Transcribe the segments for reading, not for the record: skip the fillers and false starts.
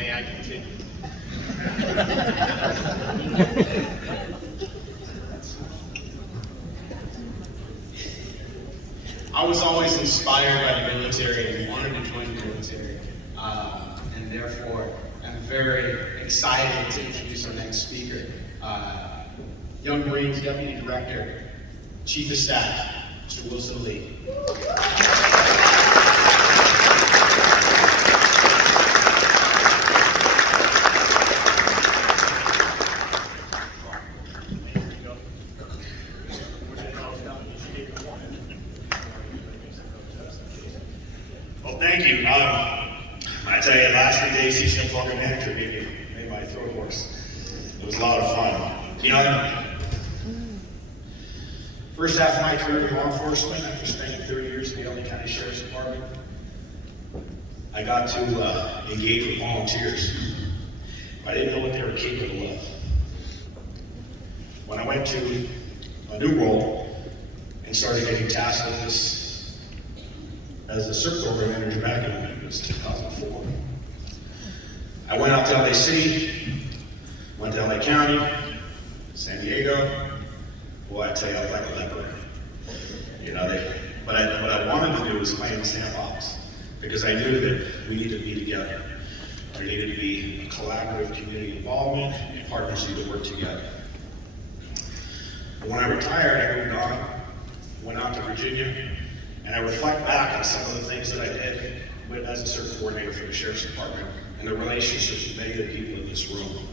May I continue? I was always inspired by the military and wanted to join the military. And therefore, I'm very excited to introduce our next speaker. Young Marines Deputy Director, Chief of Staff, Mr. Wilson Lee. Well, thank you. I tell you, the last 3 days teaching a program manager made my throat hoarse. It was a lot of fun. You know, first half of my career in law enforcement, after spending 30 years in the LA County Sheriff's Department, I got to engage with volunteers. I didn't know what they were capable of. When I went to a new role and started getting tasked with this as a CERT program manager back in, it was 2004. I went out to LA City, went to LA County, San Diego. Boy, I tell you, I was like a leper. You know, what I wanted to do was play in the sandbox because I knew that we needed to be together. There needed to be collaborative community involvement and partners needed to work together. But when I retired, I moved on, went out to Virginia, and I reflect back on some of the things that I did as a CERT coordinator for the Sheriff's Department and the relationships with many of the people in this room.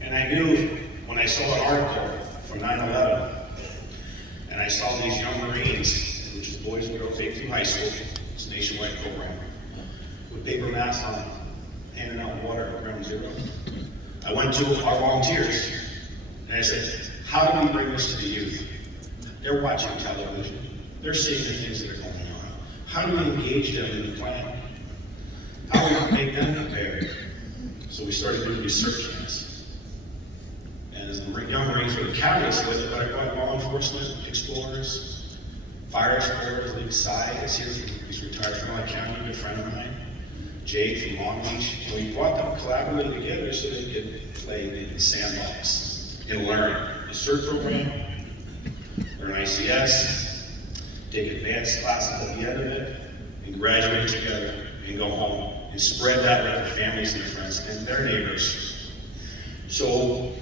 And I knew when I saw an article from 9/11, and I saw these young Marines, which is boys and girls 8 through high school, it's a nationwide program, with paper masks on, handing out water at ground zero. I went to our volunteers, and I said, how do we bring this to the youth? They're watching television. They're seeing the things that are going on. How do we engage them in the plan? How do we make them prepared? So we started doing these CERT camps. And as the young Marines were the catalyst with it, but I brought law enforcement, explorers, fire explorers. Lee Tsai is here, he's retired from LA County, a good friend of mine. Jake from Long Beach. And we brought them collaboratively together so they could play in the sandbox and learn the CERT program, learn ICS, take advanced classes at the end of it, and graduate together and go home and spread that with their families and friends and their neighbors. So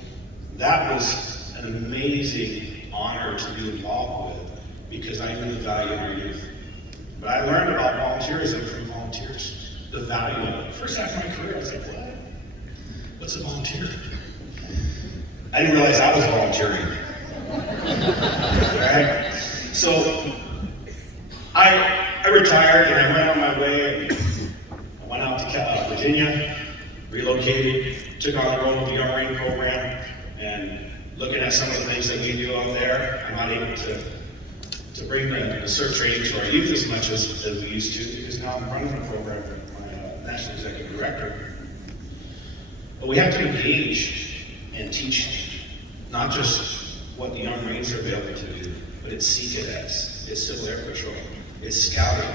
that was an amazing honor to be involved with because I knew the value of our youth. But I learned about volunteerism from volunteers, the value of it. First half of my career, I was like, what? What's a volunteer? I didn't realize I was volunteering. Right? So I retired and I went on my way. I went out to Virginia, relocated, took on the role of the Young Marine program, and looking at some of the things that we do out there, I'm not able to bring the CERT training to our youth as much as we used to, because now I'm running the program with my National Executive Director. But we have to engage and teach not just what the Young Marines are able to do, but it's Sea Cadets, it's Civil Air Patrol, it's Scouting,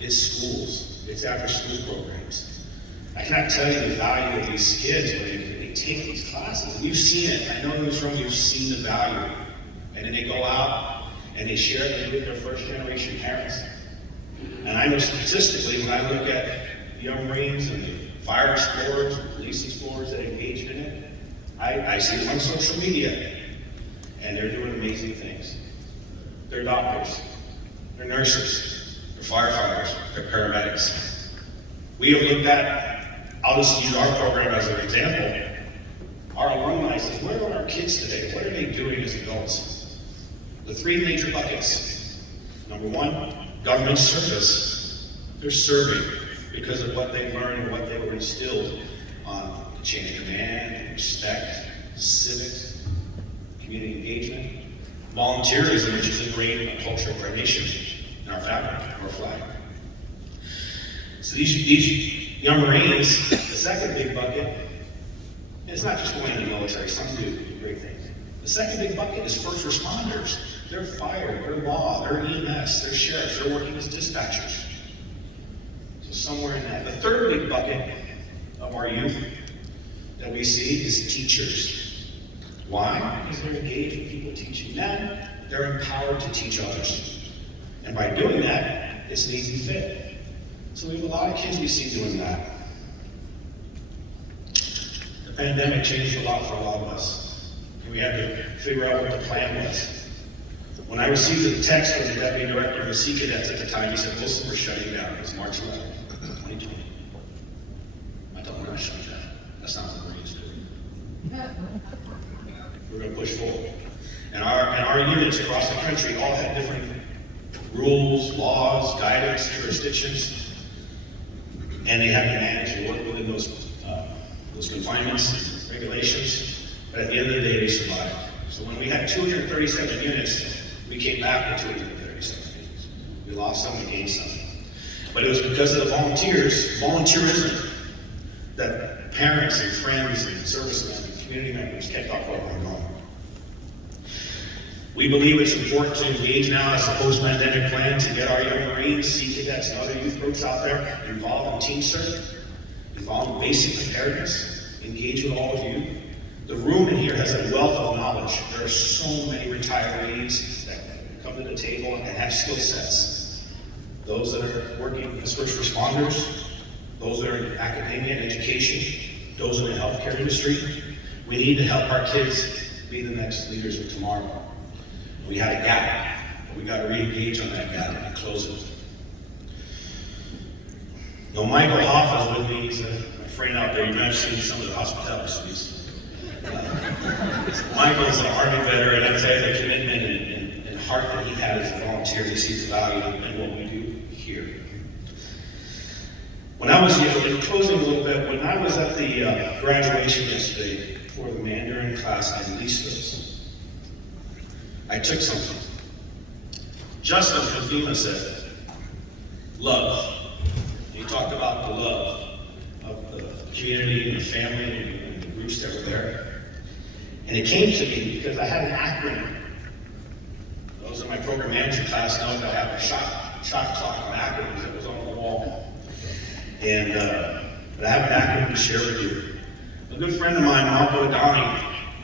it's schools, it's after-school programs. I cannot tell you the value of these kids when they take these classes. You've seen it. I know in this room you've seen the value. And then they go out and they share it with their first-generation parents. And I know statistically, when I look at the Young Marines and the fire explorers, the police explorers that engaged in it, I see them on social media, and they're doing amazing things. They're doctors, they're nurses, they're firefighters, they're paramedics. We have looked at, I'll just use our program as an example. Our alumni says, where are our kids today? What are they doing as adults? The three major buckets. Number one, government service. They're serving because of what they learned and what they were instilled on chain of command, respect, civics, community engagement, volunteerism, which is ingrained in the culture of our nation, in our fabric, our flag. So these young Marines, the second big bucket, it's not just going in the military, some do great things. The second big bucket is first responders. They're fire, they're law, they're EMS, they're sheriffs, they're working as dispatchers. So somewhere in that. The third big bucket of of our youth that we see is teachers. Why? Because they're engaged with people teaching them. They're empowered to teach others. And by doing that, it's an easy fit. So we have a lot of kids we see doing that. The pandemic changed a lot for a lot of us. And we had to figure out what the plan was. When I received the text from the deputy director of the C.E.R.T at the time, he said, most of them are shutting down. It was March 11th, 2020. I thought, we're not shutting down. That's not what the Marines do. We're going to push forward. And our units across the country all had different rules, laws, guidance, jurisdictions, and they had to manage and work within those confinements, regulations. But at the end of the day, they survived. So when we had 237 units, we came back with 237 units. We lost some, we gained some. But it was because of the volunteerism, that parents and friends and servicemen and community members kept our program going. We believe it's important to engage now as a post-pandemic plan to get our young Marines, Sea Cadets, and other youth groups out there involved in Team CERT, involved in basic preparedness, engage with all of you. The room in here has a wealth of knowledge. There are so many retirees that come to the table and have skill sets. Those that are working as first responders, those that are in academia and education, those in the healthcare industry. We need to help our kids be the next leaders of tomorrow. We had a gap, but we got to re-engage on that gap and close it. Now, Michael Hoff is with me. He's my friend out there. You might have seen some of the hospitality suites. Michael's an Army veteran. I tell you, the commitment and heart that he had as a volunteer, he sees the value in what we do here. When I was, in closing a little bit, when I was at the graduation yesterday for the Mandarin class in Listos, I took something. Justin from FEMA said, love. He talked about the love of the community and the family and the groups that were there. And it came to me because I had an acronym. Those in my program manager class know that I have a shot clock and acronyms that was on the wall. And but I have an acronym to share with you. A good friend of mine, Marco Adani,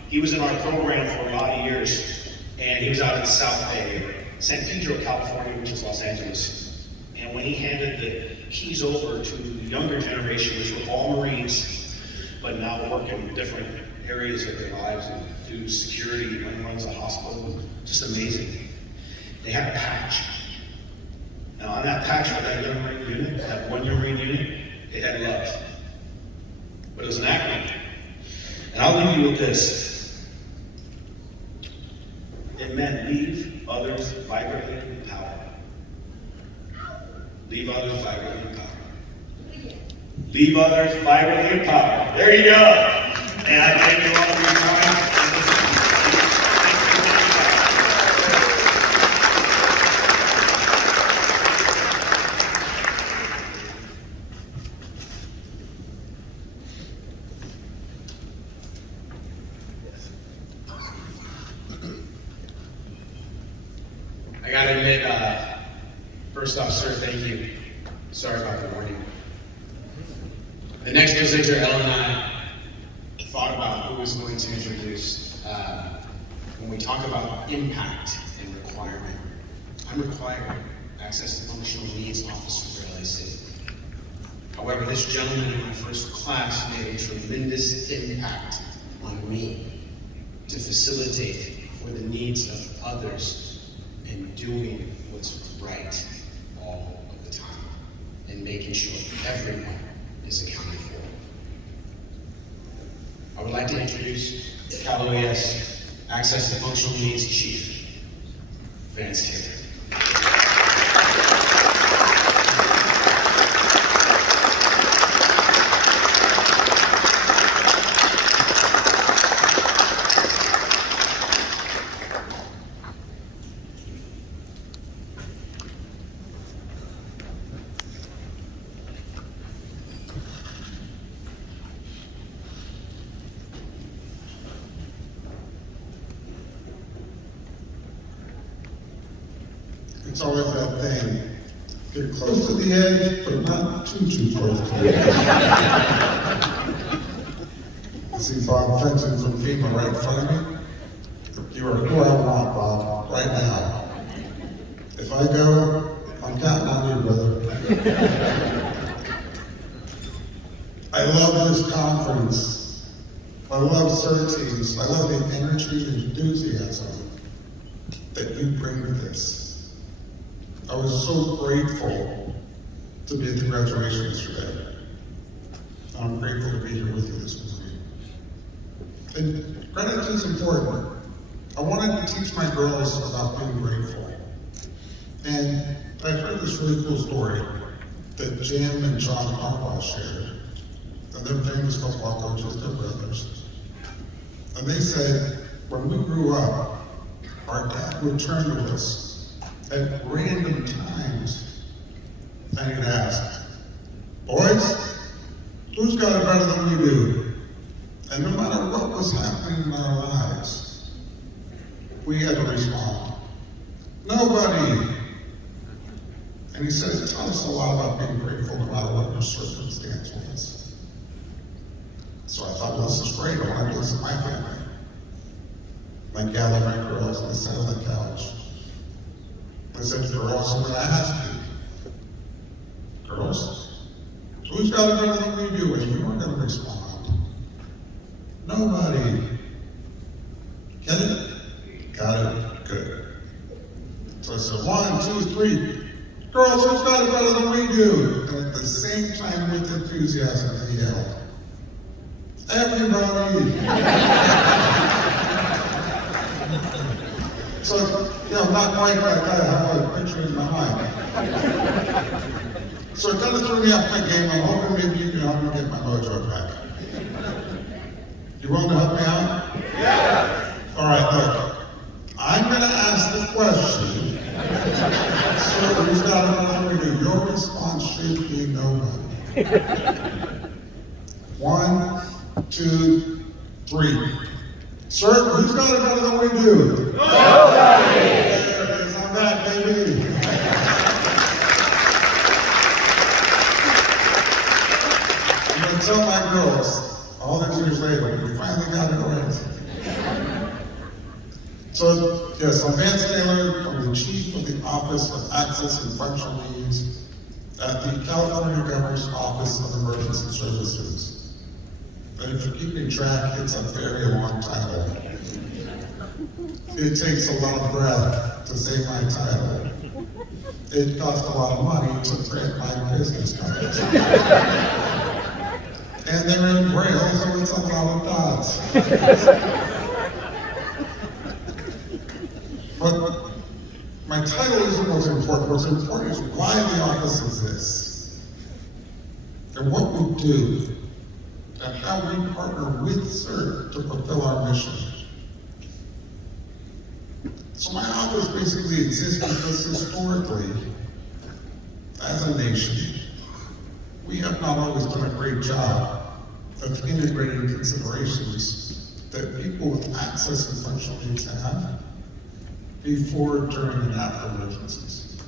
he was in our program for a lot of years. And he was out in South Bay, San Pedro, California, which is Los Angeles. And when he handed the keys over to the younger generation, which were all Marines, but now work in different areas of their lives and do security, one runs a hospital, just amazing. They had a patch. Now on that patch for that young Marine unit, that one young Marine unit, it had love. But it was an acronym. And I'll leave you with this. It meant leave others vibrantly empowered. Leave others vibrantly empowered. Leave others vibrantly empowered. There you go. And I thank you all for your time. I gotta admit, first off, sir, thank you. Sorry about the warning. The next presenter, Ellen and I thought about who was going to introduce. When we talk about impact and requirement, I'm required access to functional needs officer for LAC. However, this gentleman in my first class made a tremendous impact on me to facilitate for the needs of others and doing what's right all of the time and making sure everyone is accounted for. I would like to introduce Cal OES Access to Functional Needs Chief, Vance Taylor. It's always that thing. Get close to the edge, but not too close to the edge. I see Bob Fenton from FEMA right in front of me. You are who I want, Bob, right now. If I go, I'm counting on you, brother. I love this conference. I love CERT teams. I love the energy and enthusiasm that you bring to this. I was so grateful to be at the graduation yesterday. I'm grateful to be here with you this morning. And gratitude is important. I wanted to teach my girls about being grateful. And I heard this really cool story that Jim and John Harbaugh shared. And they're famous football coaches, they're brothers. And they said, when we grew up, our dad would turn to us at random times and he'd ask, boys, who's got it better than we do? And no matter what was happening in our lives, we had to respond, nobody. And he said, it taught us a lot about being grateful no matter what your circumstance was. So I thought, well, this is great, I want to do this in my family. I gathered my girls and I sat on the couch. I said, girls, I'm going to ask you, girls, who's got it better than we do? And you weren't going to respond. Nobody. Get it? Got it? Good. So I said, 1, 2, 3. Girls, who's got it better than we do? And at the same time, with enthusiasm, they yelled, everybody. So, not quite like that, I have a picture in my mind. So it kind of threw me off my game. I'm hoping maybe you can help me get my mojo back. You willing to help me out? Yeah. All right, look. I'm going to ask the question. So who's got it better than we do? Your response should be nobody. 1, 2, 3. Sir, who's got it better than we do? Nobody! There it is, I'm back, baby. I'm going to tell my girls, all these years later, we finally got it right. So, yes, I'm Vance Taylor. I'm the Chief of the Office of Access and Functional Needs at the California Governor's Office of Emergency Services. And if you're keeping track, it's a very long title. It takes a lot of breath to say my title. It costs a lot of money to print my business cards. And they're in Braille, so it's a lot of dots. But my title isn't what's important. What's important is why the office exists, and what we do, and how we partner with CERT to fulfill our mission. So my office basically exists because historically, as a nation, we have not always done a great job of integrating considerations that people with access and functional needs have before, during, and after emergencies.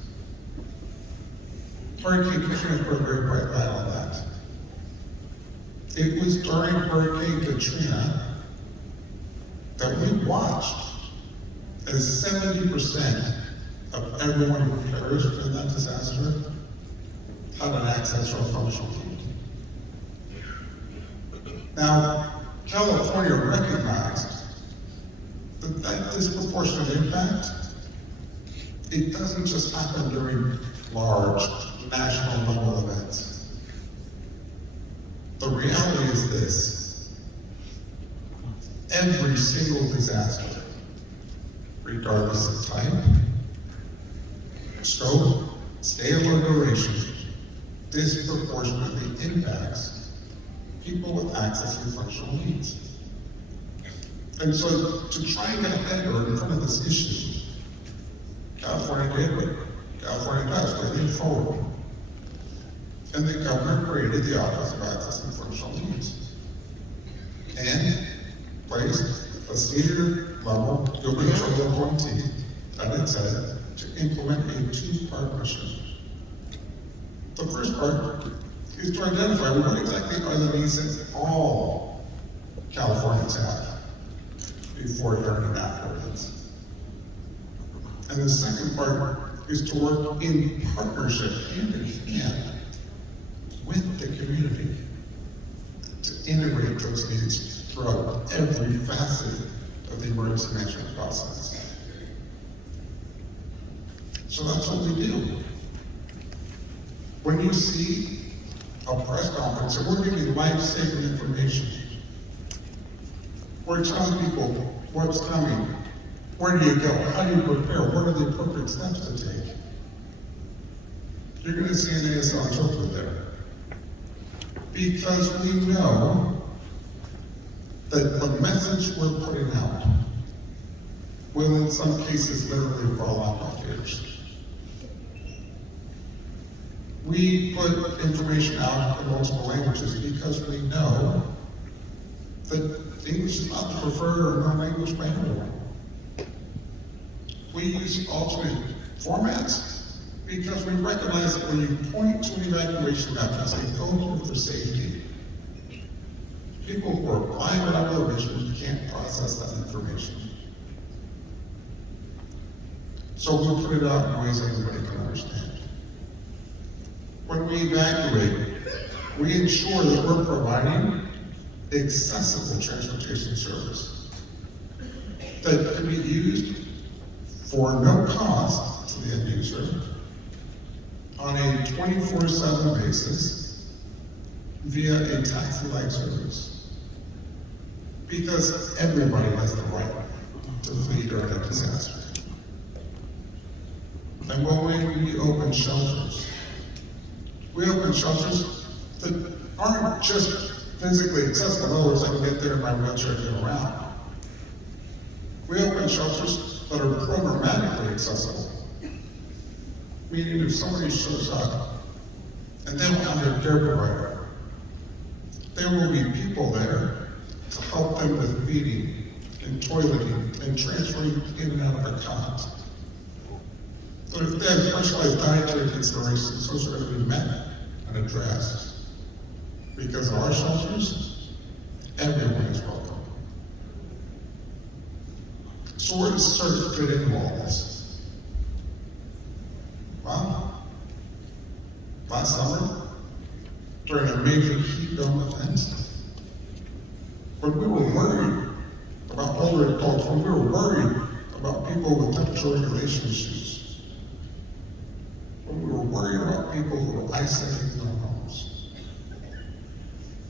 Hurricane Katrina put a very bright light on that. It was during Hurricane Katrina that we watched as 70% of everyone who perished in that disaster had an access or a functional need. Now, California recognized that disproportionate impact, it doesn't just happen during large national level events. The reality is this: every single disaster, regardless of type, scope, scale, or duration, disproportionately impacts people with access and functional needs. And so to try and get ahead or in front of this issue, California did what California does, they leaned forward. And the governor created the Office of Access and Functional Needs and placed a senior level gubernatorial appointee at its head to implement a two-part mission. The first part is to identify what exactly are the needs that all California C.E.R.T before learning afterwards. And the second part is to work in partnership, hand in hand, with the community to integrate those needs throughout every facet of the emergency management process. So that's what we do. When you see a press conference, and we're giving life-saving information, we're telling people what's coming, where do you go, how do you prepare, what are the appropriate steps to take. You're gonna see an ASL interpreter there. Because we know that the message we're putting out will in some cases literally fall on deaf ears. We put information out in multiple languages because we know that English is not the preferred or non-language by everyone. We use alternate formats because we recognize that when you point to an evacuation map and say, go here for safety, people who are blind or double vision can't process that information. So we put it out in ways everybody can understand. When we evacuate, we ensure that we're providing accessible transportation service that can be used for no cost to the end user on a 24/7 basis via a taxi-like service. Because everybody has the right to flee during a disaster. And when we open shelters that aren't just physically accessible. In other words, I can get there in my wheelchair and get around. We open shelters that are programmatically accessible. Meaning if somebody shows up and they don't have their care provider, there will be people there to help them with feeding and toileting and transferring in and out of a cot. But if they have specialized dietary considerations, those are going to be met and addressed. Because of our shelters, everyone is welcome. So where does CERT fit into all this? Well, last summer, during a major heat dome event, when we were worried about older adults, when we were worried about people with temperature regulation issues, when we were worried about people who were isolated in their homes,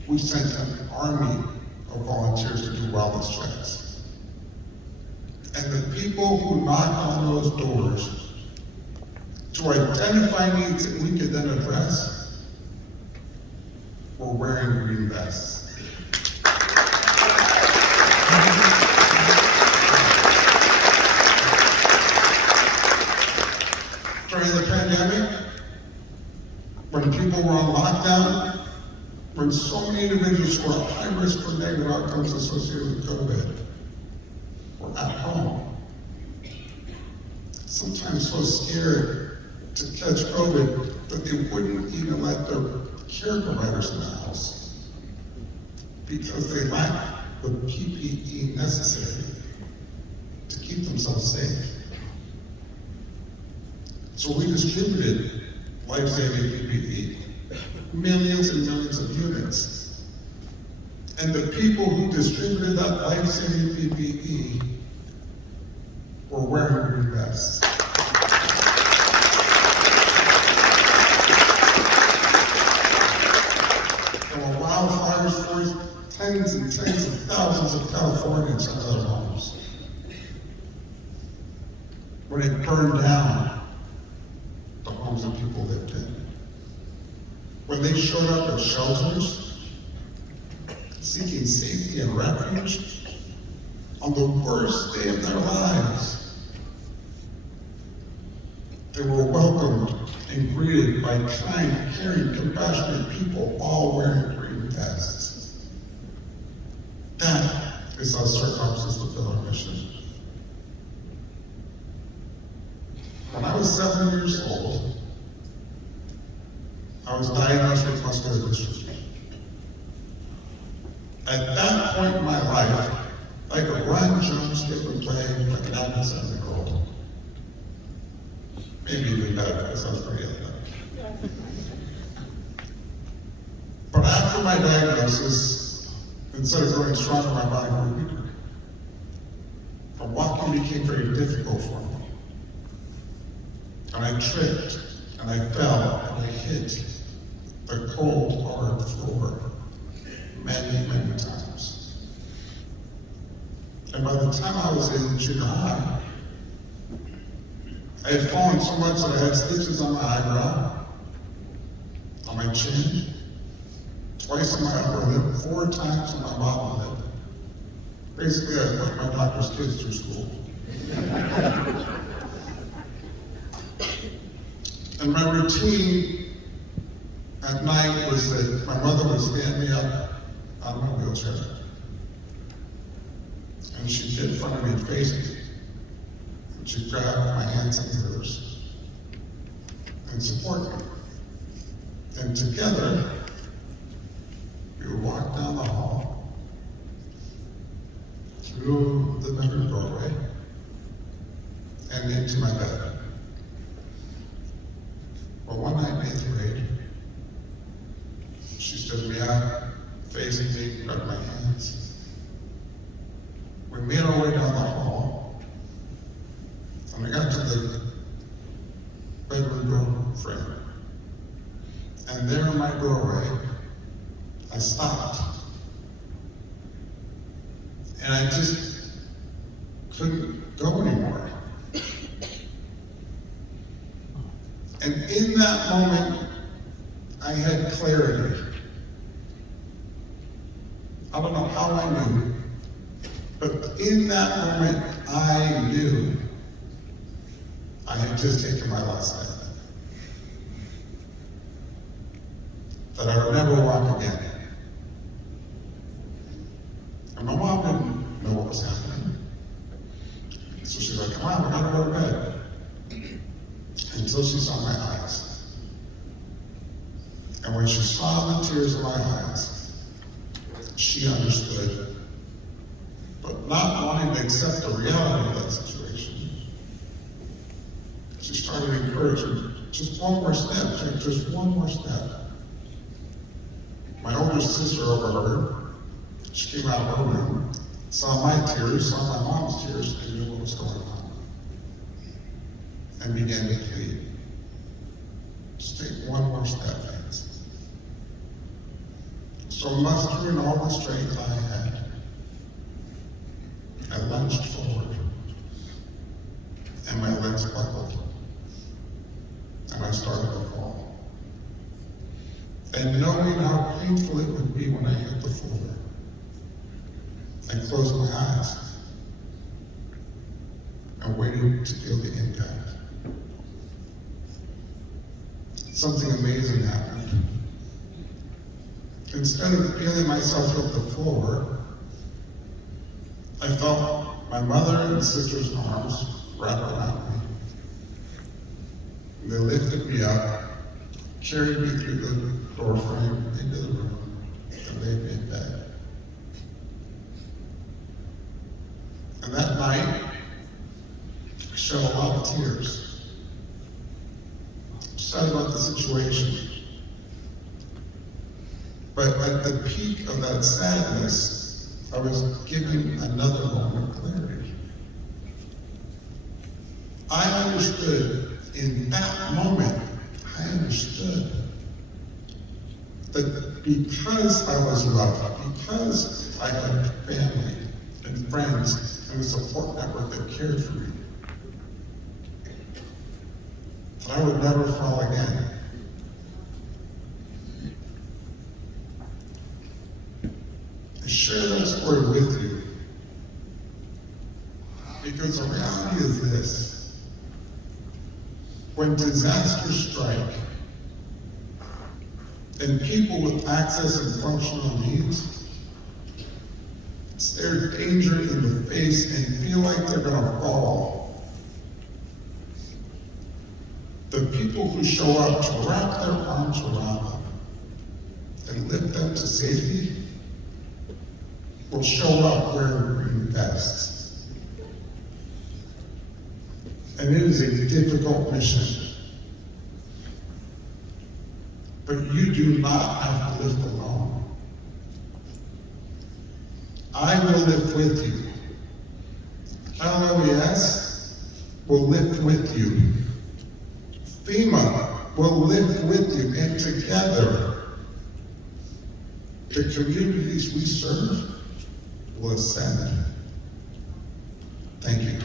we sent an army of volunteers to do wellness checks. And the people who knocked on those doors to identify needs that we could then address were wearing green vests. During the pandemic, when people were on lockdown, when so many individuals who are high risk for negative outcomes associated with COVID were at home, sometimes so scared to catch COVID that they wouldn't even let their care providers in the house because they lacked the PPE necessary to keep themselves safe. So we distributed life-saving PPE, millions and millions of units. And the people who distributed that life-saving PPE were wearing green vests. And when wildfires forced tens and tens of thousands of Californians out of their homes, when it burned down the homes that people lived in, when they showed up at shelters, seeking safety and refuge, on the worst day of their lives, they were welcomed and greeted by kind, caring, compassionate people, all wearing green vests. That is how CERT helps us fulfill our mission. When I was 7 years old, I was diagnosed with muscular dystrophy. At that point in my life, I could run, jump, skip, and play like an adult 7-year-old. Maybe even better, because I was pretty young. But after my diagnosis, instead of growing stronger, my body grew weaker. And walking became very difficult for me. And I tripped, and I fell, and I hit the cold, hard floor many, many times. And by the time I was in junior high, I had fallen so much that I had stitches on my eyebrow, on my chin, twice on my upper lip, 4 times on my bottom lip. Basically, I was putting my doctor's kids through school. And my routine at night was that my mother would stand me up out of my wheelchair, and she'd get in front of me and face me, and she'd grab my hands in hers and support me. And together, we would walk down the hall, through the bedroom doorway, and into my bed. Well, one night in 8th grade, she stood me up, facing me, grabbed my hands. We made our way down the hall, and we got to the bedroom door frame. And there in my doorway, I stopped. And I just couldn't go anymore. And in that moment, I had clarity. I don't know how I knew, but in that moment, I knew I had just taken my last step. That I would never walk again. And my mom didn't know what was happening. So she's like, come on, we gotta go to bed. Until she saw my eyes. And when she saw the tears in my eyes, she understood. But not wanting to accept the reality of that situation, she started encouraging, just one more step, Jack, just one more step. My older sister overheard. She came out of her room, saw my tears, saw my mom's tears, and knew what was going on. And began to plead. Just take one more step, Vance. So mustering all the strength I had, I lunged forward, and my legs buckled, and I started to fall. And knowing how painful it would be when I hit the floor, I closed my eyes and waited to feel the impact. Something amazing happened. Instead of feeling myself hit the floor, I felt my mother and sister's arms wrap around me. They lifted me up, carried me through the door frame into the room, and laid me in bed. And that night, I shed a lot of tears. Sad about the situation. But at the peak of that sadness, I was given another moment of clarity. I understood in that moment, I understood that because I was loved, because I had family and friends and a support network that cared for me, that I would never fall again. I share that story with you because the reality is this: when disasters strike and people with access and functional needs stare danger in the face and feel like they're gonna fall, the people who show up to wrap their arms around them and lift them to safety will show up wearing green vests. And it is a difficult mission. But you do not have to lift alone. I will lift with you. LLES will lift with you. FEMA will lift with you, and together, the communities we serve will ascend. Thank you.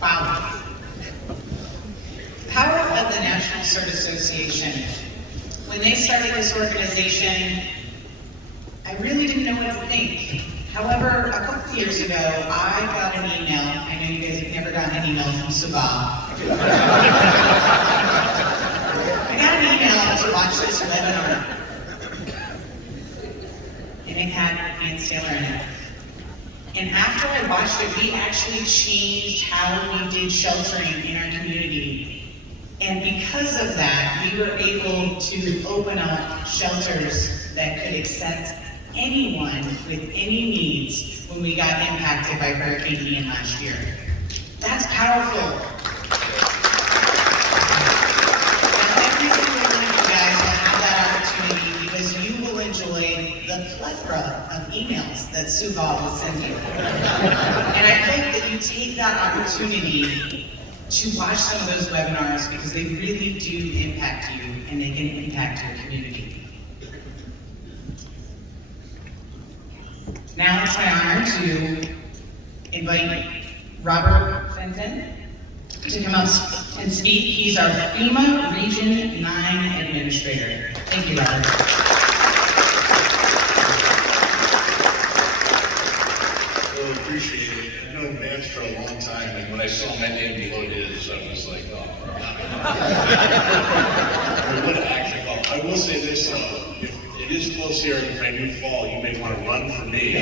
Wow. Power of the National C.E.R.T Association. When they started this organization, I really didn't know what to think. However, a couple of years ago, I got an email. I know you guys have never gotten an email from Subha. I got an email to watch this webinar. And it had Vance Taylor in it. And after I watched it, we actually changed how we did sheltering in our community. And because of that, we were able to open up shelters that could accept anyone with any needs when we got impacted by Hurricane Ian last year. That's powerful. Now, every single one of you guys will have that opportunity because you will enjoy the plethora of emails that Subha will send you. And I hope that you take that opportunity to watch some of those webinars because they really do impact you and they can impact your community. Now it's my honor to invite Robert Fenton to come up and speak. He's our FEMA Region 9 Administrator. Thank you, Robert. Really appreciate it. I've known Vance for a long time, and when I saw my name below his, I was like, oh, what an action. I will say this, though. If it is close here, if I do fall, you may want to run for me.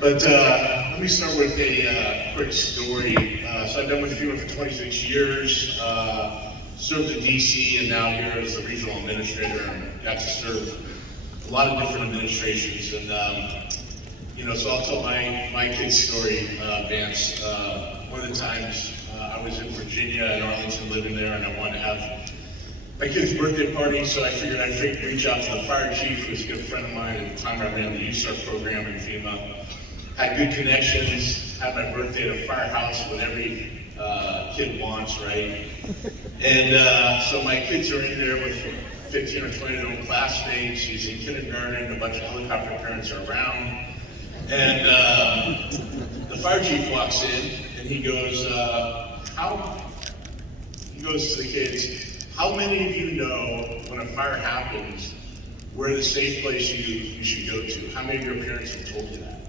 But let me start with a quick story. So I've been with FEMA for 26 years, served in DC, and now here as the regional administrator, and got to serve a lot of different administrations. And so I'll tell my kid's story, Vance. One of the times I was in Virginia and Arlington, living there, and I wanted to have my kid's birthday party, so I figured I'd reach out to the fire chief, who's a good friend of mine. At the time, I ran the CERT program in FEMA. Had good connections, had my birthday at a firehouse, what every kid wants, right? And so my kids are in there with 15 or 20 of their own classmates. He's in kindergarten, a bunch of helicopter parents are around. And the fire chief walks in, and he goes to the kids, how many of you know when a fire happens, where the safe place you should go to? How many of your parents have told you that?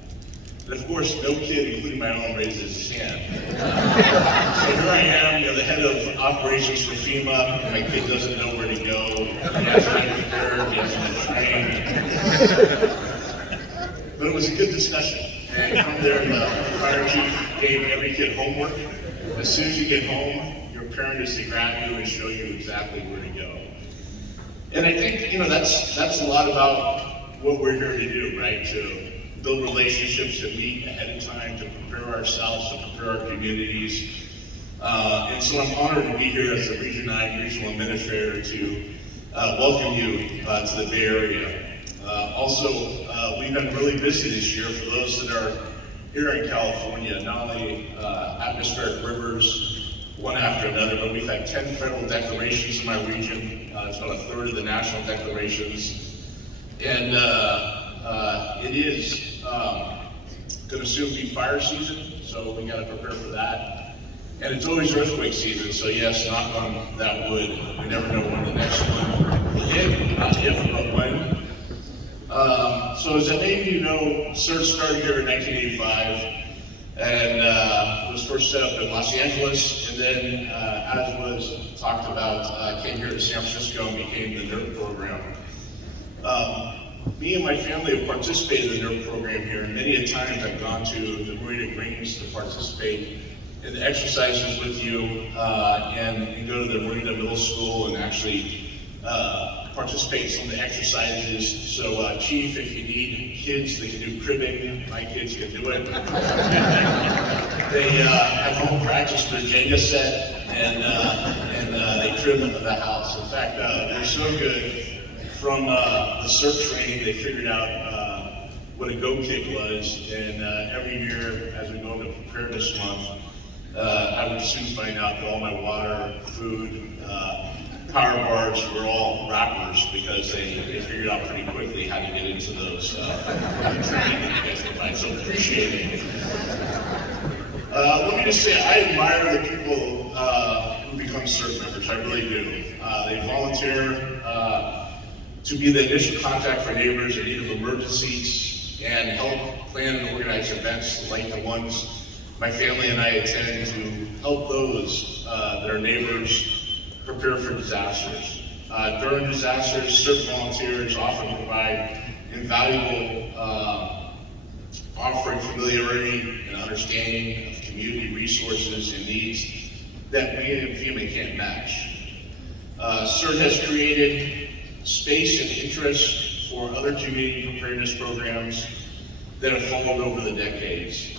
And of course, no kid, including my own, raises his hand. So here I am, the head of operations for FEMA. My kid doesn't know where to go. He hasn't been prepared, he hasn't been trained. But it was a good discussion. And from there, the fire chief gave every kid homework. As soon as you get home, your parent is to grab you and show you exactly where to go. And I think, that's a lot about what we're here to do, right? To build relationships, to meet ahead of time, to prepare ourselves, to prepare our communities. And so I'm honored to be here as the Region 9 Regional Administrator to welcome you to the Bay Area. Also, we've been really busy this year for those that are here in California, not only atmospheric rivers, one after another, but we've had 10 federal declarations in my region. It's about a third of the national declarations. And it is going to soon be fire season, so we got to prepare for that. And it's always earthquake season, so yes, knock on that wood. We never know when the next one will hit, not if, but when. So as many of you know, CERT started here in 1985 and was first set up in Los Angeles, and then as was talked about, came here to San Francisco and became the NERD program. Me and my family have participated in the NERD program here, and many a times I've gone to the Marina Greens to participate in the exercises with you and go to the Marina Middle School and actually participate in some of the exercises. So Chief, if you need kids that can do cribbing, my kids can do it. They have home practice for a Jenga set and they crib the house. In fact, they're so good. From the CERT training, they figured out what a go kick was, and every year as we go into Preparedness Month, I would soon find out that all my water, food, power bars were all wrappers because they figured out pretty quickly how to get into those training that you guys can find. So appreciating. Let me just say, I admire the people who become CERT members. I really do. They volunteer to be the initial contact for neighbors in need of emergencies and help plan and organize events like the ones my family and I attend to help those that are neighbors prepare for disasters. During disasters, CERT volunteers often provide invaluable offering familiarity and understanding of community resources and needs that we in FEMA can't match. CERT has created space and interest for other community preparedness programs that have followed over the decades.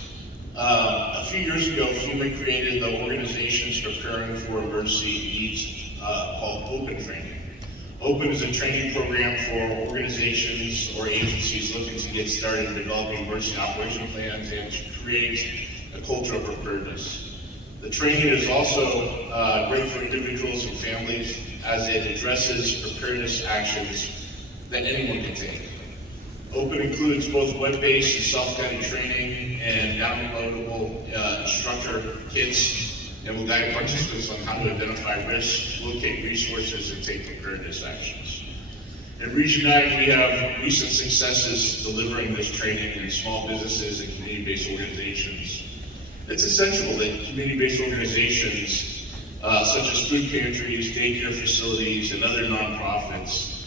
A few years ago, FEMA created the Organizations Preparing for Emergency Needs called OPEN training. OPEN is a training program for organizations or agencies looking to get started in developing emergency operation plans and to create a culture of preparedness. The training is also great for individuals and families as it addresses preparedness actions that anyone can take. OPEN includes both web-based and self-guided training and downloadable instructor kits, and will guide participants on how to identify risks, locate resources, and take preparedness actions. In Region 9, we have recent successes delivering this training in small businesses and community-based organizations. It's essential that community-based organizations, such as food pantries, daycare facilities, and other nonprofits,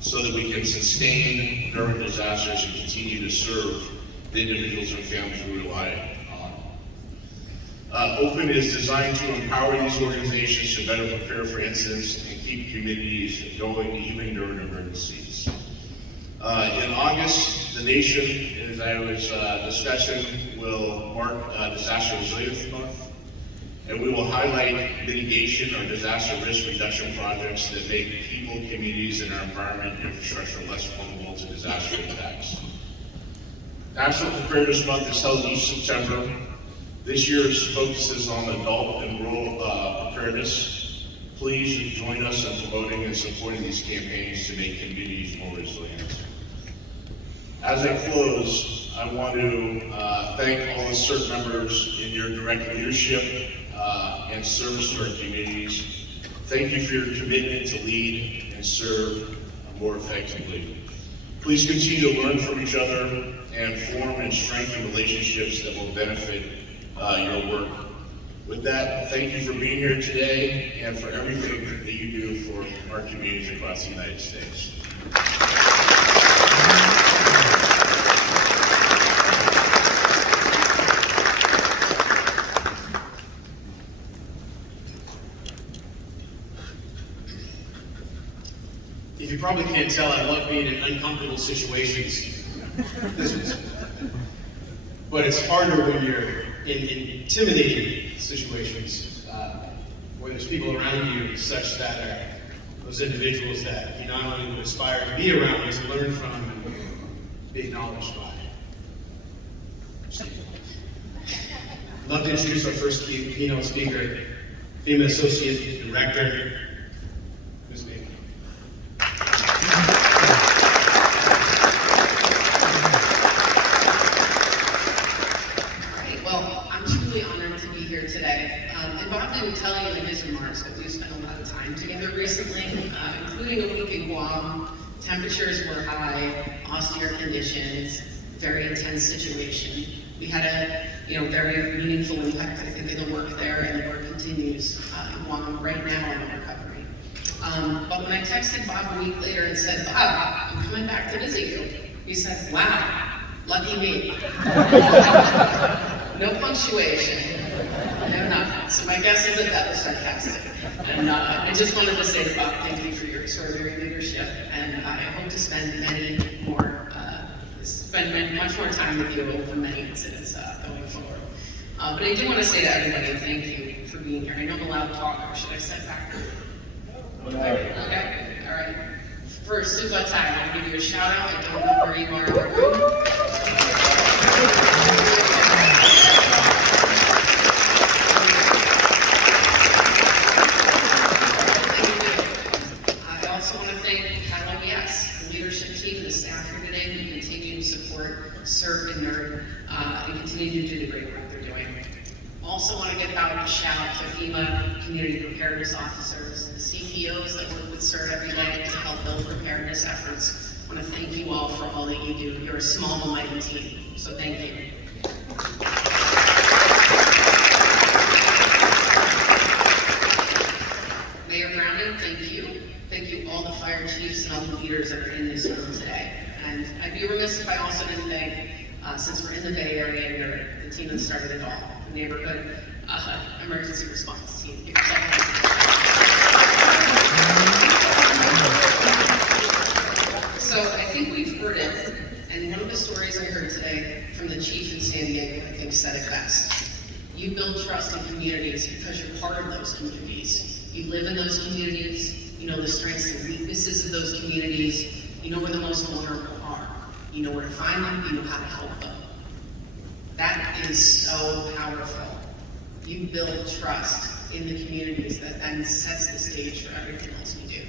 so that we can sustain during disasters and continue to serve the individuals and families we rely on. OPEN is designed to empower these organizations to better prepare for incidents and keep communities going even during emergencies. In August, the nation, as I was discussing, will mark Disaster Resilience Month, and we will highlight mitigation or disaster risk reduction projects that make people, communities, and our environment and infrastructure less vulnerable to disaster impacts. National Preparedness Month is held each September. This year's focuses on adult and rural preparedness. Please join us in promoting and supporting these campaigns to make communities more resilient. As I close, I want to thank all the CERT members in your direct leadership and service to our communities. Thank you for your commitment to lead and serve more effectively. Please continue to learn from each other and form and strengthen relationships that will benefit your work. With that, thank you for being here today and for everything that you do for our communities across the United States. If you probably can't tell, I love being in uncomfortable situations. But it's harder when you're in intimidating situations, where there's people around you such that are those individuals that you not only would aspire to be around, but to learn from and be acknowledged by. I'd love to introduce our first keynote speaker, FEMA Associate Director, Ms. Bailey. Well, I'm truly honored to be here today. And Bob didn't tell you in his remarks, but we spent a lot of time together recently, including a week in Guam. Temperatures were high, conditions, very intense situation. We had a very meaningful impact, I think, in the work there, and the work continues right now in recovery. But when I texted Bob a week later and said, Bob, I'm coming back to visit you, he said, wow, lucky me. No punctuation, no nothing. So my guess is that was sarcastic. And I just wanted to say to Bob, thank you for your extraordinary leadership, and I hope to spend much more time with you over many incidents going forward. But I do want to say to everybody, thank you for being here. I know I'm allowed to talk, or should I step back? Okay, all right. First, Suba Tai, I want to give you a shout out. I don't know where you are in the room. I also want to thank CERT, the leadership team, the staff here today, who continue to support CERT and NERD, and continue to do the great work they're doing. Also want to give out a shout out to FEMA community preparedness officers, the CPOs that work with CERT every day to help build preparedness efforts. I want to thank you all for all that you do. You're a small but mighty team, so thank you. Mayor Browning, thank you. Thank you all the fire chiefs and all the leaders that are in this room today. And I'd be remiss if I also didn't thank, since we're in the Bay Area, you're the team that started it all, the neighborhood emergency response team. So I think we've heard it, and one of the stories I heard today from the chief in San Diego, I think, said it best. You build trust in communities because you're part of those communities. You live in those communities, you know the strengths and weaknesses of those communities, you know where the most vulnerable are. You know where to find them, you know how to help them. That is so powerful. You build trust in the communities that then sets the stage for everything else we do.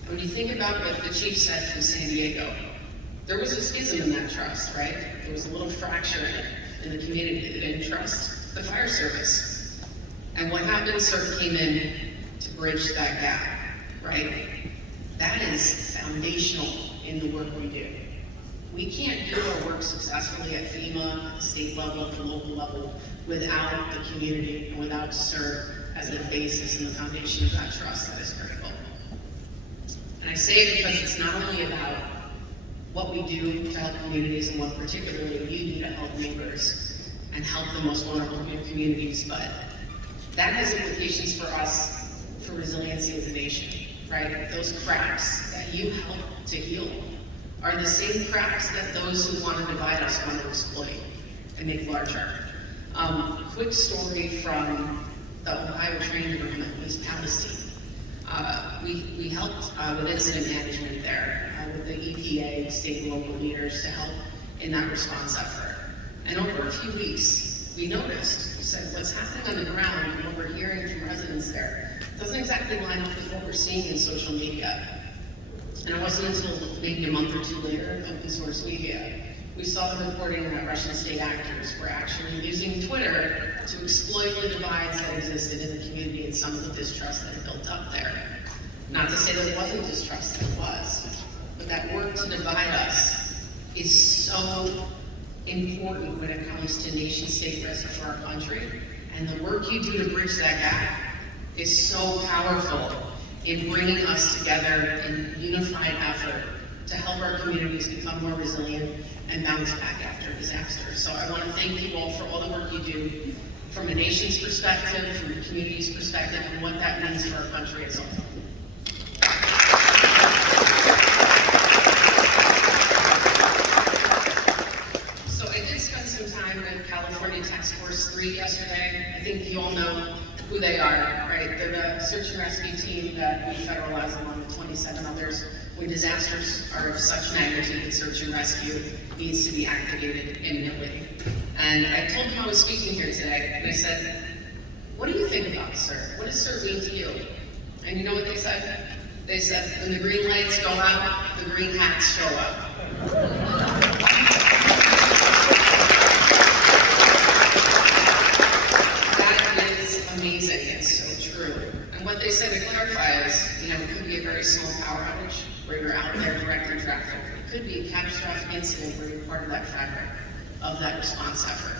And when you think about what the chief said from San Diego, there was a schism in that trust, right? There was a little fracture in the community that didn't trust the fire service. And what happened, CERT came in to bridge that gap, right? That is foundational in the work we do. We can't do our work successfully at FEMA, at the state level, at the local level, without the community and without CERT as the basis and the foundation of that trust that is critical. And I say it because it's not only about what we do to help communities and what particularly you do to help neighbors and help the most vulnerable communities, but that has implications for us for resiliency as a nation, right? Those cracks that you help to heal are the same cracks that those who want to divide us want to exploit and make larger. Quick story from the Ohio training room at East Palestine. We helped with incident management there, with the EPA, state and local leaders to help in that response effort. And over a few weeks, we noticed, we said, what's happening on the ground and what we're hearing from residents there doesn't exactly line up with what we're seeing in social media. And it wasn't until maybe a month or two later, open source media, we saw the reporting that Russian state actors were actually using Twitter to exploit the divides that existed in the community and some of the distrust that had built up there. Not to say there wasn't distrust, there was, but that work to divide us is so important when it comes to nation-state risk for our country. And the work you do to bridge that gap is so powerful in bringing us together in unified effort to help our communities become more resilient and bounce back after disaster. So I want to thank you all for all the work you do from a nation's perspective, from a community's perspective, and what that means for our country as a whole. So I did spend some time with California C.E.R.T yesterday. I think you all know who they are, right? They're the search and rescue team that we federalize along with 27 others when disasters are of such magnitude that search and rescue needs to be activated imminently. And I told them I was speaking here today, and I said, what do you think about CERT? What does CERT mean to you? And you know what they said? They said, when the green lights go out, the green hats show up. Amazing, it's so true. And what they said to clarify is, it could be a very small power outage where you're out there directing traffic. It could be a catastrophic incident where you're part of that fabric of that response effort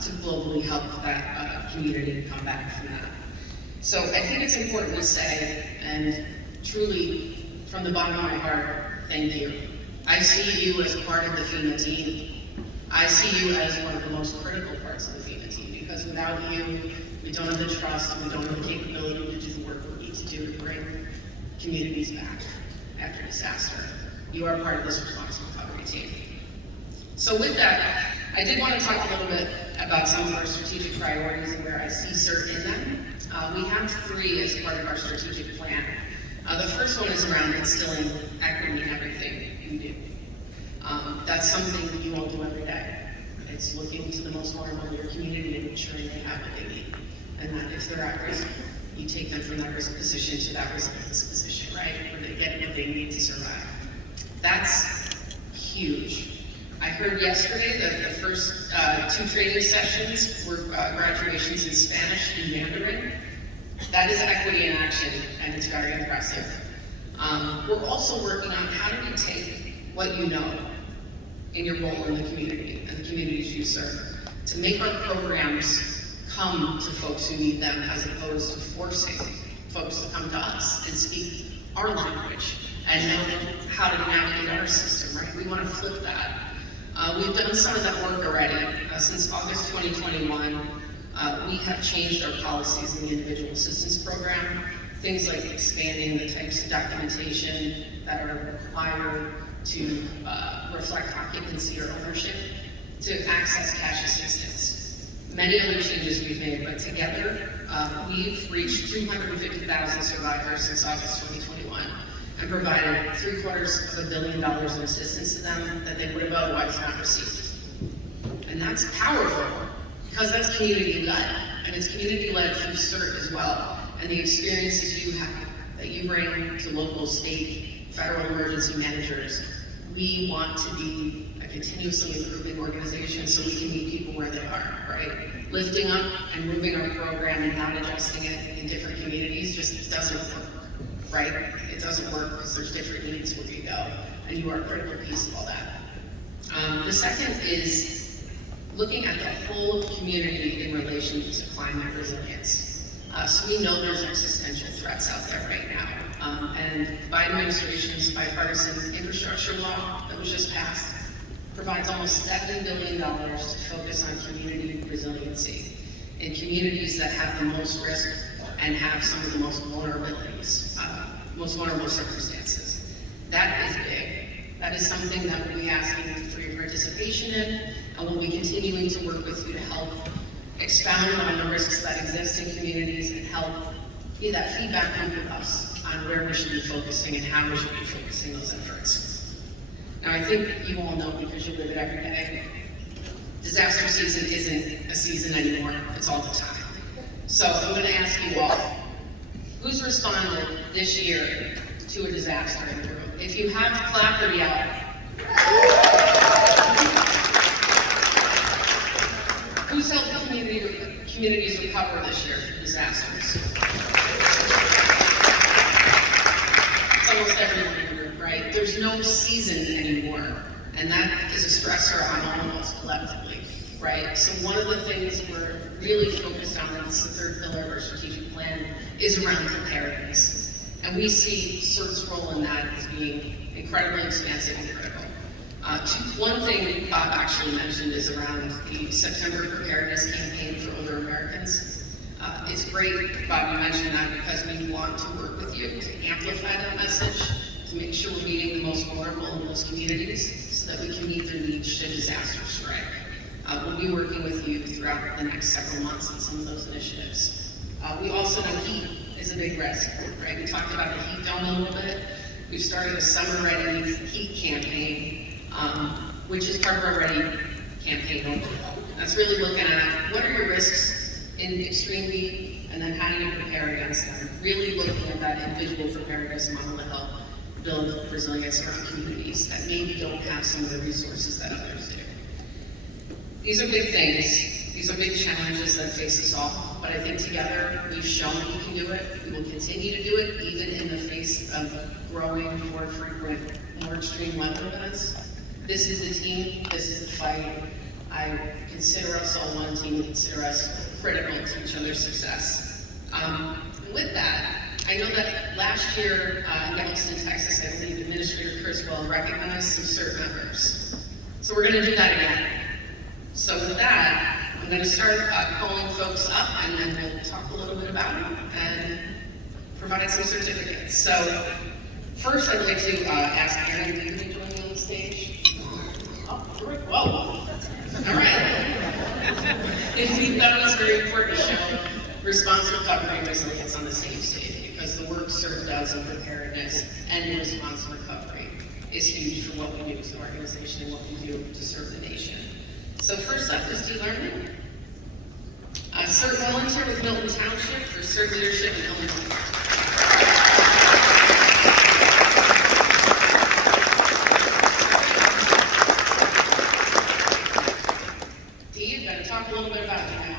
to globally help that community come back from that. So I think it's important to say, and truly, from the bottom of my heart, thank you. I see you as part of the FEMA team. I see you as one of the most critical parts of the FEMA team, because without you, we don't have the trust, and we don't have the capability to do the work we need to do to bring communities back after disaster. You are part of this response recovery team. So with that, I did want to talk a little bit about some of our strategic priorities and where I see CERT in them. We have 3 as part of our strategic plan. The first one is around instilling equity in everything you do. That's something you all do every day. It's looking to the most vulnerable in your community and ensuring they have what they need. And that if they're at risk, you take them from that risk position to that resilience position, right? Where they get what they need to survive. That's huge. I heard yesterday that the first 2 training sessions were graduations in Spanish and Mandarin. That is equity in action, and it's very impressive. We're also working on how do we take what you know in your role in the community and the communities you serve to make our programs come to folks who need them, as opposed to forcing folks to come to us and speak our language and know how to navigate our system, right? We want to flip that. We've done some of that work already. Since August 2021, we have changed our policies in the individual assistance program. Things like expanding the types of documentation that are required to reflect occupancy or ownership to access cash assistance. Many other changes we've made, but together, we've reached 250,000 survivors since August 2021 and provided $750 million in assistance to them that they would have otherwise not received. And that's powerful, because that's community-led, and it's community-led through CERT as well, and the experiences you have that you bring to local, state, federal emergency managers. We want to be a continuously improving organization so we can meet people where they are, right? Lifting up and moving our program and not adjusting it in different communities just doesn't work, right? It doesn't work because there's different needs where you go, and you are a critical piece of all that. The second is looking at the whole community in relation to climate resilience. So we know there's existential threats out there right now. And Biden administration's bipartisan infrastructure law that was just passed provides almost $7 billion to focus on community resiliency in communities that have the most risk and have some of the most vulnerabilities, most vulnerable circumstances. That is big. That is something that we'll be asking for your participation in, and we'll be continuing to work with you to help expound on the risks that exist in communities and help be that feedback loop with us on where we should be focusing and how we should be focusing those efforts. Now, I think you all know, because you live it every day, disaster season isn't a season anymore, it's all the time. So I'm gonna ask you all, who's responded this year to a disaster in the room? If you have to clap or yell. Who's helped communities recover this year from disasters? It's almost everyone in the room, right? There's no season anymore, and that is a stressor on all of us collectively, right? So one of the things we're really focused on, and it's the third pillar of our strategic plan, is around preparedness. And we see CERT's role in that as being incredibly expansive and critical. One thing Bob actually mentioned is around the September preparedness campaign for older Americans. It's great, Bob, you mentioned that, because we want to work with you to amplify that message, to make sure we're meeting the most vulnerable in those communities so that we can meet their needs should disaster strike. We'll be working with you throughout the next several months on some of those initiatives. We also know heat is a big risk, right? We talked about the heat dome a little bit. We've started a Summer Ready Heat campaign, which is part of our Ready campaign overall. That's really looking at what are your risks in extreme heat, and then how do you prepare against them? Really looking at that individual preparedness model to help build resilience around communities that maybe don't have some of the resources that others do. These are big things. These are big challenges that face us all, but I think together we've shown we can do it. We will continue to do it, even in the face of growing, more frequent, more extreme weather events. This is the team, this is the fight. I consider us all one team, and consider us critical to each other's success. With that, I know that last year in Galveston, Texas, I believe Administrator Criswell recognized some CERT members. So we're going to do that again. So with that, I'm going to start calling folks up, and then we'll talk a little bit about them and provide some certificates. So first, I'd like to ask Aaron Dean to join me on the stage. Oh, whoa! All right. We thought it was very important to show response recovery and resilience on the same stage, because the work CERT does in preparedness and response recovery is huge for what we do as an organization and what we do to serve the nation. So first up is Dee Lerman, CERT volunteer with Milton Township for CERT leadership in Illinois. Dee, I'm going to talk a little bit about you now.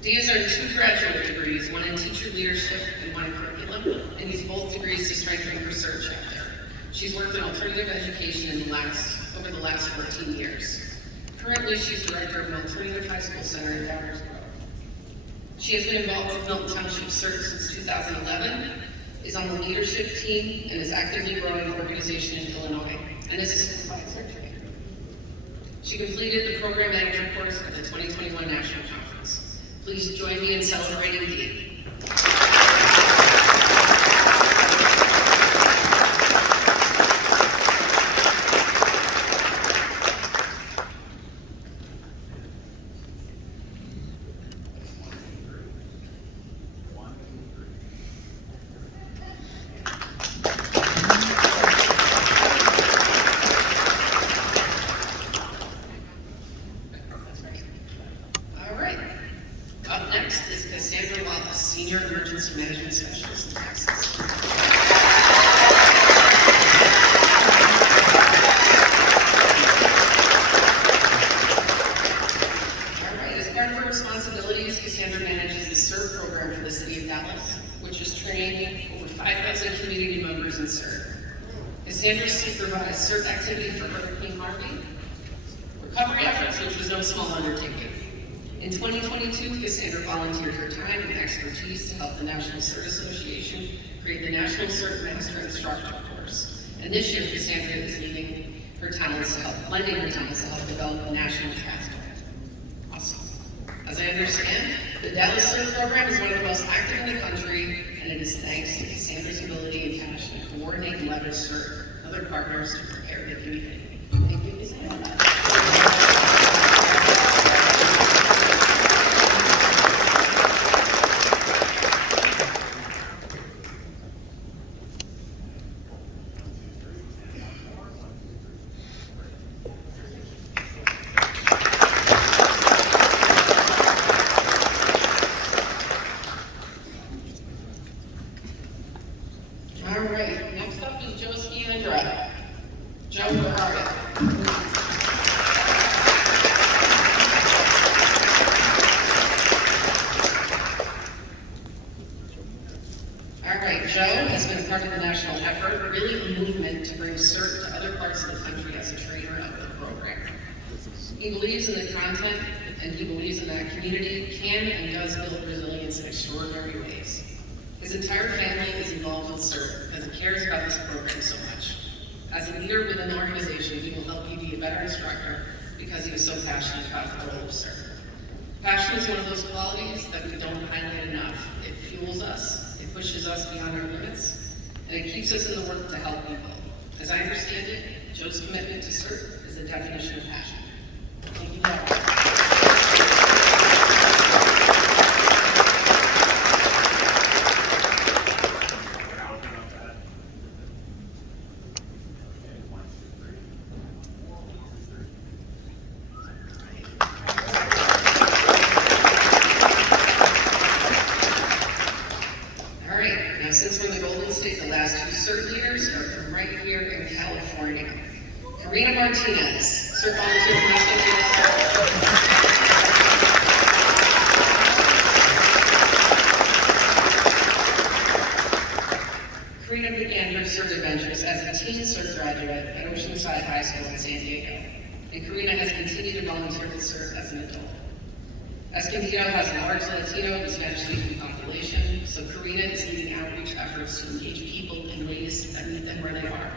Dee has earned 2 graduate degrees, one in teacher leadership and one in curriculum, and used both degrees to strengthen her CERT chapter. She's worked in alternative education over the last 14 years. Currently, she's director of an alternative high school center in Downers Grove. She has been involved with Milton Township CERT since 2011, is on the leadership team, and is actively growing the organization in Illinois, and is a certified CERT trainer. She completed the program manager course at the 2021 National Conference. Please join me in celebrating Dee. Senior Emergency Management Specialist in Texas. All right, as part of her responsibilities, Cassandra manages the CERT program for the city of Dallas, which has trained over 5,000 community members in CERT. Cassandra supervised CERT activity for Hurricane Harvey, recovery efforts, which was no small undertaking. In 2022, Cassandra volunteered her time and expertise to help the National C.E.R.T Association create the National C.E.R.T Master Instructor course. And this year, Cassandra is blending her talents to help develop a national pathway. Awesome. As I understand, the Dallas C.E.R.T program is one of the most active in the country, and it is thanks to Cassandra's ability and passion to coordinate and leverage CERT and other partners to prepare the community. Thank you, Cassandra. Joe has been part of the national effort, really a movement to bring CERT to other parts of the country as a trainer of the program. He believes in the content, and he believes in that community can and does build resilience in extraordinary ways. His entire family is involved with CERT because he cares about this program so much. As a leader within the organization, he will help you be a better instructor because he is so passionate about the role of CERT. Passion is one of those qualities that we don't highlight enough. It fuels us, it pushes us beyond our limits, and it keeps us in the work to help people. As I understand it, Joe's commitment to CERT is the definition of passion. Thank you, Joe. Since we're in the Golden State, the last two CERT leaders are from right here in California. Karina Martinez, CERT volunteer from National C.E.R.T. Karina began her CERT adventures as a teen CERT graduate at Oceanside High School in San Diego, and Karina has continued to volunteer with CERT as an adult. Escondido has a large Latino and Spanish-speaking population, so Karina is leading outreach efforts to engage people in ways that meet them where they are.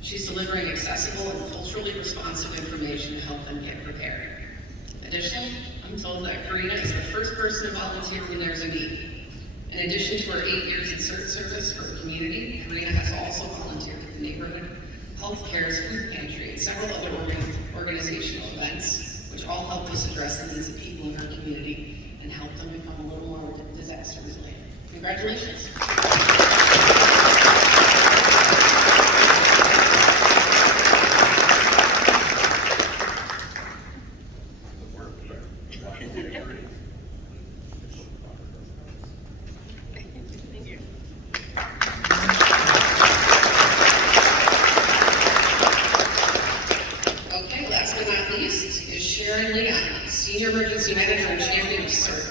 She's delivering accessible and culturally responsive information to help them get prepared. Additionally, I'm told that Karina is the first person to volunteer when there's a need. In addition to her 8 years in CERT service for the community, Karina has also volunteered at the neighborhood health care's food pantry and several other organizational events, which all help us address the needs of people in our community and help them become a little more disaster resilient. Congratulations. Okay, last but not least is Sharon Leon, Senior Emergency Manager and Champion of CERT.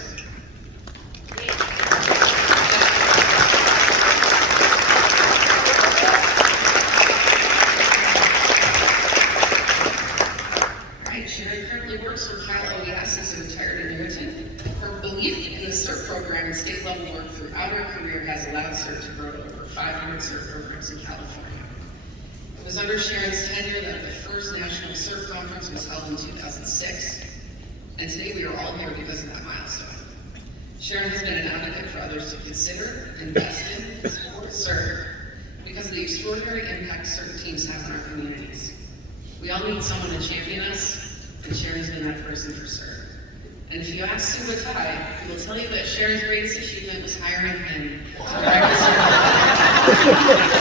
Sharon currently works for Cal OES as a retired annuitant. Her belief in the CERT program and state level work throughout her career has allowed CERT to grow to over 500 CERT programs in California. It was under Sharon's tenure that the first National C.E.R.T conference was held in 2006, and today we are all here because of that milestone. Sharon has been an advocate for others to consider, invest in, and support CERT because of the extraordinary impact CERT teams have on our communities. We all need someone to champion us, and Sharon's been that person for CERT. And if you ask Sue Batai, he will tell you that Sharon's greatest achievement was hiring him to practice CERT.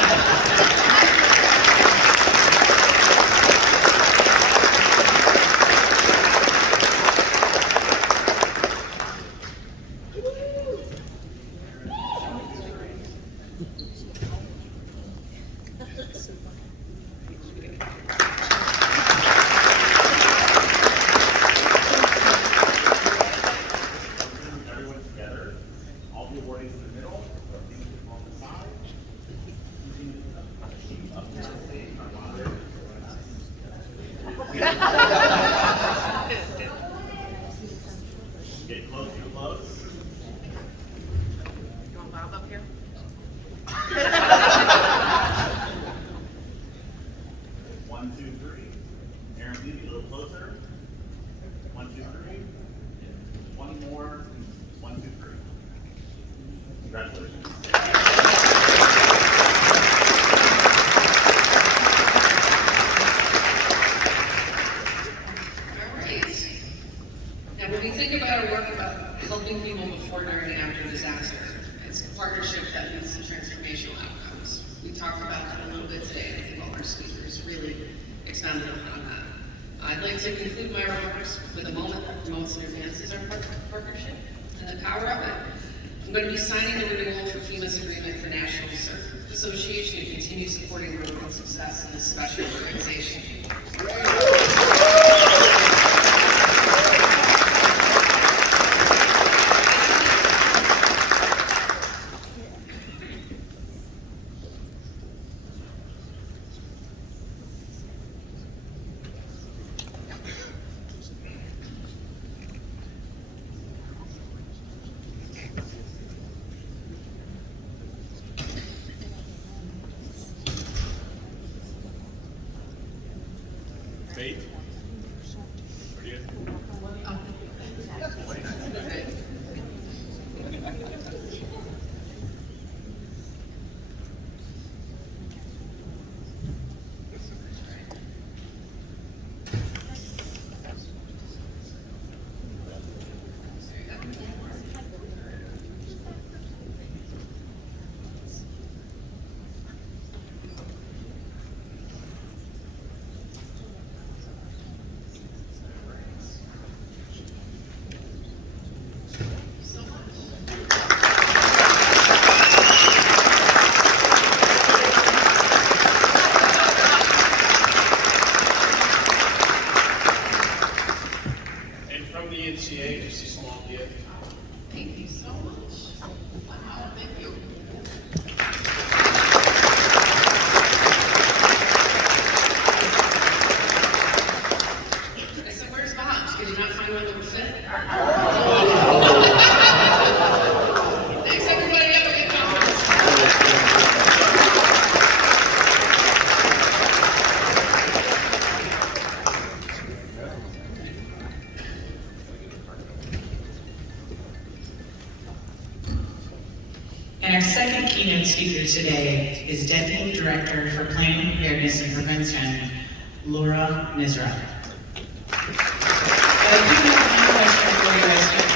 Get close, get close. You want Bob up here? 1, 2, 3. Aaron, please get a little closer. 1, 2, 3. One more. 1, 2, 3. Congratulations. When we think about our work about helping people before, during, and after disaster, it's a partnership that leads to transformational outcomes. We talked about that a little bit today, and I think all our speakers really expounded upon that. I'd like to conclude my remarks with a moment that promotes and advances our partnership and the power of it. I'm going to be signing the renewal for FEMA's agreement for National C.E.R.T Association to continue supporting growth and success in this special organization. Faith? Are you? And our second keynote speaker today is Deputy Director for Planning, Preparedness, and Prevention, Laura Nizra. I do have one question for you as